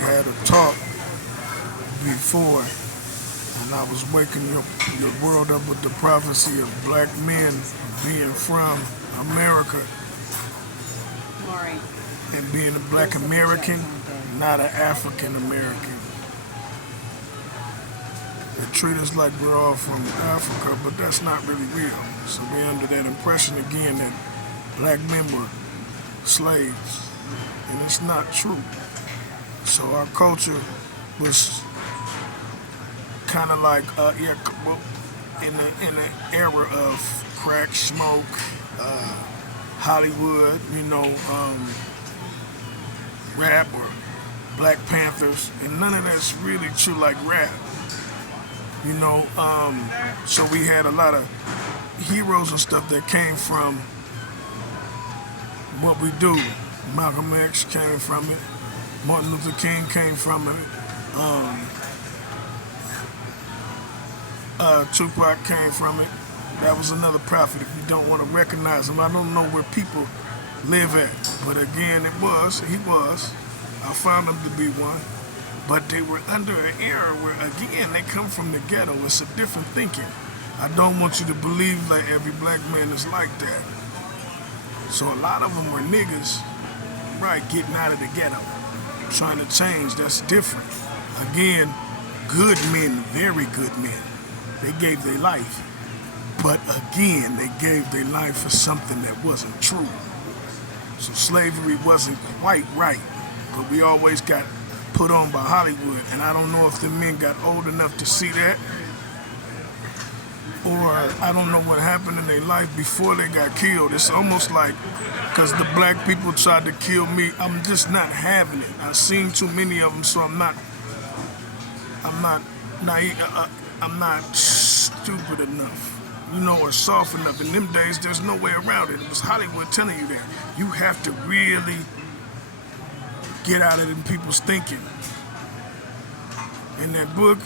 had a talk before, and I was waking your world up with the prophecy of black men being from America Maury. and being a black American, not an African American. They treat us like we're all from Africa, but that's not really real. So they're under that impression again that black men were slaves, and it's not true. So our culture was kind of like, well, in the era of crack, smoke, Hollywood, rap or Black Panthers, and none of that's really true like rap. So we had a lot of heroes and stuff that came from what we do. Malcolm X came from it. Martin Luther King came from it. Tupac came from it. That was another prophet. If you don't want to recognize him, I don't know where people live at. But again, he was. I found him to be one. But they were under an era where, again, they come from the ghetto. It's a different thinking. I don't want you to believe that every black man is like that. So a lot of them were niggas, right, getting out of the ghetto, trying to change. That's different. Again, good men, very good men. They gave their life. But again, they gave their life for something that wasn't true. So slavery wasn't quite right. But we always got put on by Hollywood, and I don't know if the men got old enough to see that, or I don't know what happened in their life before they got killed. It's almost like, because the black people tried to kill me, I'm just not having it. I've seen too many of them, so I'm not naive, I'm not stupid enough, or soft enough. In them days, there's no way around it. It was Hollywood telling you that. You have to really get out of them people's thinking. In that book,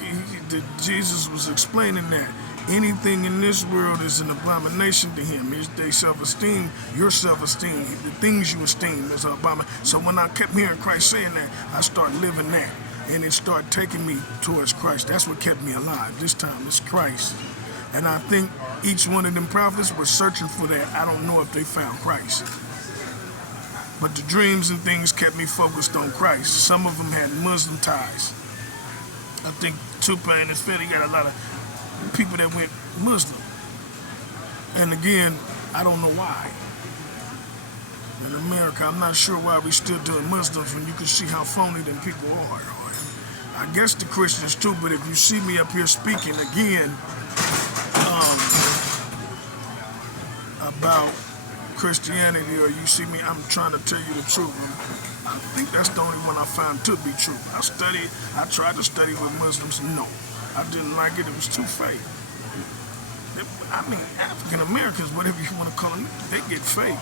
Jesus was explaining that anything in this world is an abomination to him. It's their self-esteem, your self-esteem, the things you esteem is an abomination. So when I kept hearing Christ saying that, I started living that, and it started taking me towards Christ. That's what kept me alive. This time, it's Christ. And I think each one of them prophets were searching for that. I don't know if they found Christ. But the dreams and things kept me focused on Christ. Some of them had Muslim ties. I think Tupac and his family got a lot of people that went Muslim. And again, I don't know why. In America, I'm not sure why we still doing Muslims when you can see how phony them people are. I guess the Christians too, but if you see me up here speaking again about Christianity, or you see me, I'm trying to tell you the truth. I think that's the only one I found to be true. I tried to study with Muslims. No, I didn't like it. It was too fake. I mean, African Americans, whatever you want to call them, they get fake.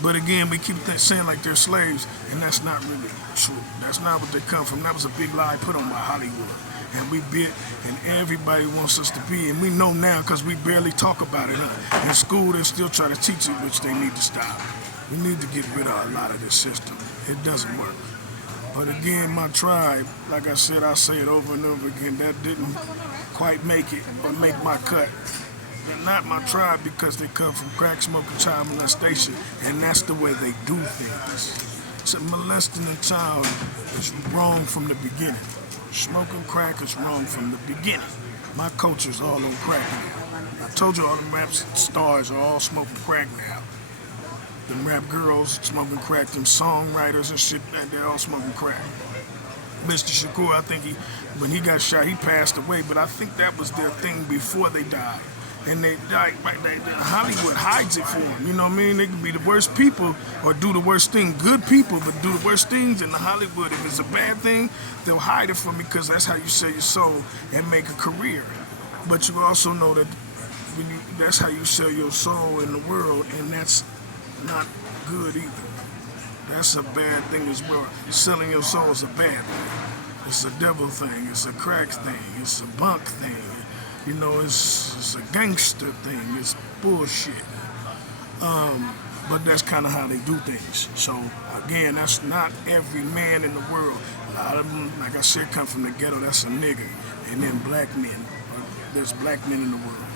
But again, we keep saying like they're slaves, and that's not really true. That's not what they come from. That was a big lie put on by Hollywood. And we bit, and everybody wants us to be, and we know now because we barely talk about it. In school, they still try to teach it, which they need to stop. We need to get rid of a lot of this system. It doesn't work. But again, my tribe, like I said, I say it over and over again, that didn't quite make it or make my cut. They're not my tribe because they come from crack smoking, child molestation, and that's the way they do things. So molesting a child is wrong from the beginning. Smoking crack is wrong from the beginning. My culture's all on crack now. I told you all the rap stars are all smoking crack now. Them rap girls smoking crack, them songwriters and shit, they're all smoking crack. Mr. Shakur, I think when he got shot, he passed away, but I think that was their thing before they died. And they died, right? Hollywood hides it for them. You know what I mean? They could be the worst people or do the worst thing. Good people, but do the worst things in the Hollywood. If it's a bad thing, they'll hide it from me because that's how you sell your soul and make a career. But you also know that that's how you sell your soul in the world, and that's not good either. That's a bad thing as well. Selling your soul is a bad thing. It's a devil thing. It's a crack thing. It's a bunk thing. It's a gangster thing. It's bullshit. But that's kind of how they do things. So again, that's not every man in the world. A lot of them, like I said, come from the ghetto. That's a nigga. And then black men. There's black men in the world.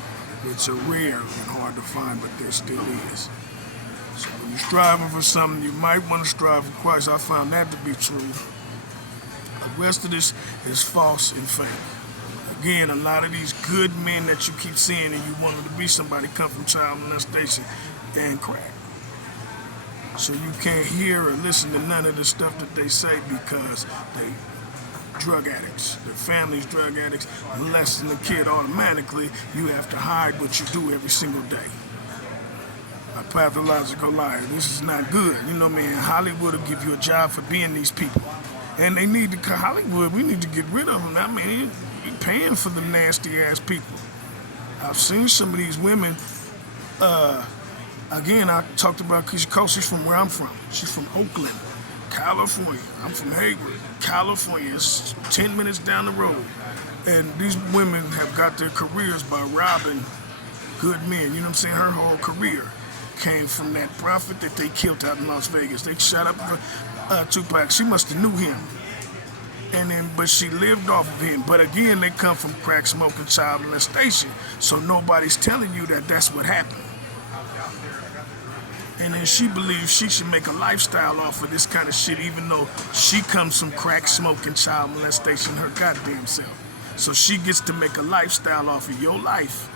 It's a rare and hard to find, but there still is. So when you're striving for something, you might want to strive for Christ. I found that to be true. The rest of this is false and fake. Again, a lot of these good men that you keep seeing and you want them to be somebody come from child molestation and crack. So you can't hear or listen to none of the stuff that they say because they drug addicts. Their family's drug addicts. Molesting the kid automatically, you have to hide what you do every single day. A pathological liar. This is not good. You know, man, Hollywood will give you a job for being these people. And they need to, Hollywood, we need to get rid of them. I mean, you're paying for the nasty ass people. I've seen some of these women, again, I talked about Keisha Cole. She's from where I'm from. She's from Oakland, California. I'm from Hayward, California. It's 10 minutes down the road. And these women have got their careers by robbing good men. You know what I'm saying? Her whole career came from that prophet that they killed out in Las Vegas. They shot up Tupac. She must have knew him. And then, but she lived off of him. But again, they come from crack smoking, child molestation. So nobody's telling you that that's what happened. And then she believes she should make a lifestyle off of this kind of shit, even though she comes from crack smoking, child molestation her goddamn self. So she gets to make a lifestyle off of your life.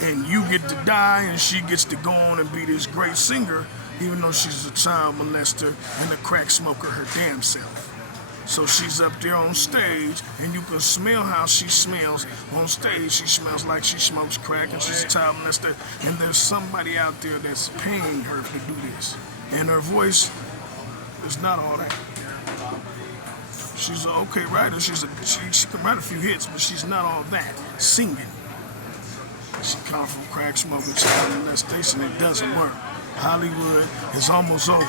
And you get to die, and she gets to go on and be this great singer, even though she's a child molester and a crack smoker her damn self. So she's up there on stage, and you can smell how she smells on stage. She smells like she smokes crack, and she's a child molester. And there's somebody out there that's paying her to do this. And her voice is not all that. She's an okay writer. She can write a few hits, but she's not all that. Singing. She comes from crack smoking, child molestation. It doesn't work. Hollywood is almost over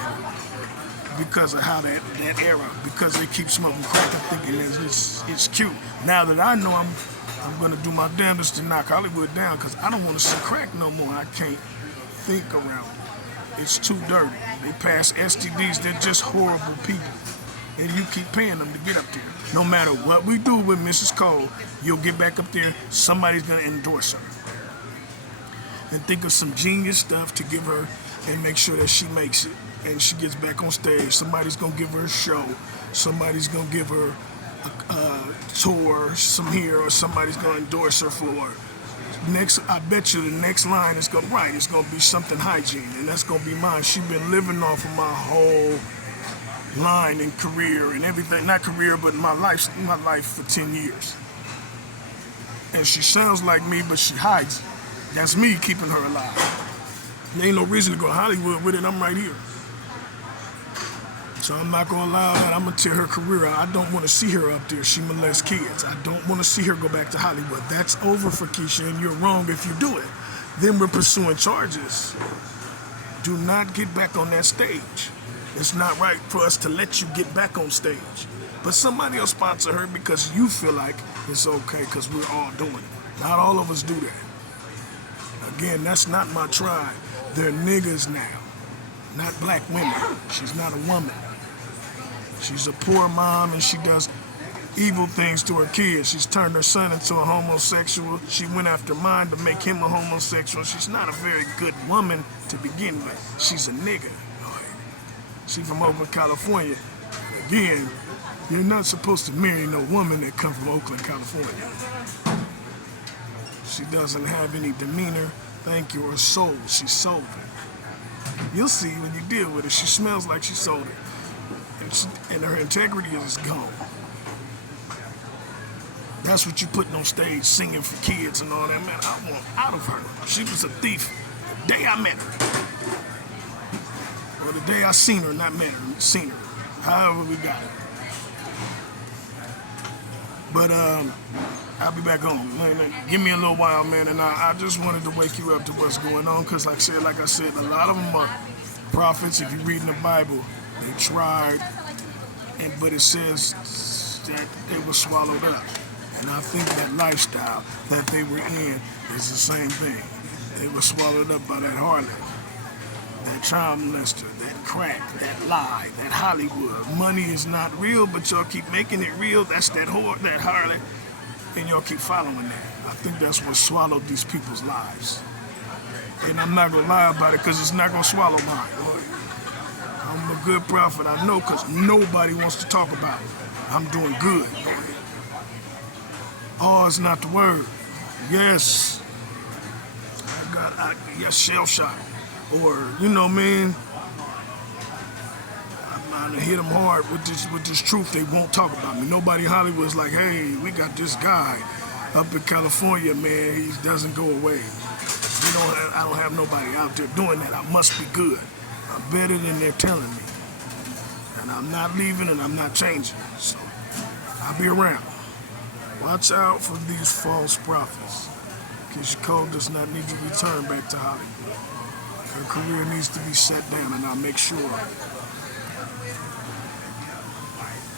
because of how that era, because they keep smoking crack and thinking it's cute. Now that I know, I'm going to do my damnedest to knock Hollywood down because I don't want to see crack no more. I can't think around it. It's too dirty. They pass STDs. They're just horrible people. And you keep paying them to get up there. No matter what we do with Mrs. Cole, you'll get back up there, somebody's going to endorse her. And think of some genius stuff to give her and make sure that she makes it. And she gets back on stage. Somebody's going to give her a show. Somebody's going to give her a tour, some here, or somebody's going to endorse her for next. I bet you the next line is going to, it's going to be something hygiene. And that's going to be mine. She's been living off of my whole line and career and everything. Not career, but my life for 10 years. And she sounds like me, but she hides it. That's me keeping her alive. There ain't no reason to go to Hollywood with it. I'm right here. So I'm not going to allow that. I'm going to tear her career out. I don't want to see her up there. She molests kids. I don't want to see her go back to Hollywood. That's over for Keisha, and you're wrong if you do it. Then we're pursuing charges. Do not get back on that stage. It's not right for us to let you get back on stage. But somebody will sponsor her because you feel like it's okay because we're all doing it. Not all of us do that. Again, that's not my tribe. They're niggas now, not black women. She's not a woman. She's a poor mom and she does evil things to her kids. She's turned her son into a homosexual. She went after mine to make him a homosexual. She's not a very good woman to begin with. She's a nigga. She's from Oakland, California. Again, you're not supposed to marry no woman that comes from Oakland, California. She doesn't have any demeanor, thank you, or soul. She sold it. You'll see when you deal with her. She smells like she sold it. And her integrity is gone. That's what you putting on stage, singing for kids and all that. Man, I want out of her. She was a thief the day I met her. Or the day I seen her, not met her, seen her. However we got it. But I'll be back on. Man, give me a little while, man, and I just wanted to wake you up to what's going on, because like I said, a lot of them are prophets. If you read in the Bible, they tried, but it says that they were swallowed up. And I think that lifestyle that they were in is the same thing. They were swallowed up by that harlot. that child molester, that crack, that lie, that Hollywood. Money is not real, but y'all keep making it real. That's that whore, that Harley, and y'all keep following that. I think that's what swallowed these people's lives. And I'm not gonna lie about it because it's not gonna swallow mine. I'm a good prophet, I know, because nobody wants to talk about it. I'm doing good. Oh, it's not the word. Yes. Yes, shell shock. Or, you know, man, I'm gonna hit them hard with this truth. They won't talk about me. Nobody in Hollywood's like, hey, we got this guy up in California, man. He doesn't go away. I don't have nobody out there doing that. I must be good. I'm better than they're telling me. And I'm not leaving and I'm not changing. So I'll be around. Watch out for these false prophets. Keisha Cole does not need to return back to Hollywood. Her career needs to be set down, and I'll make sure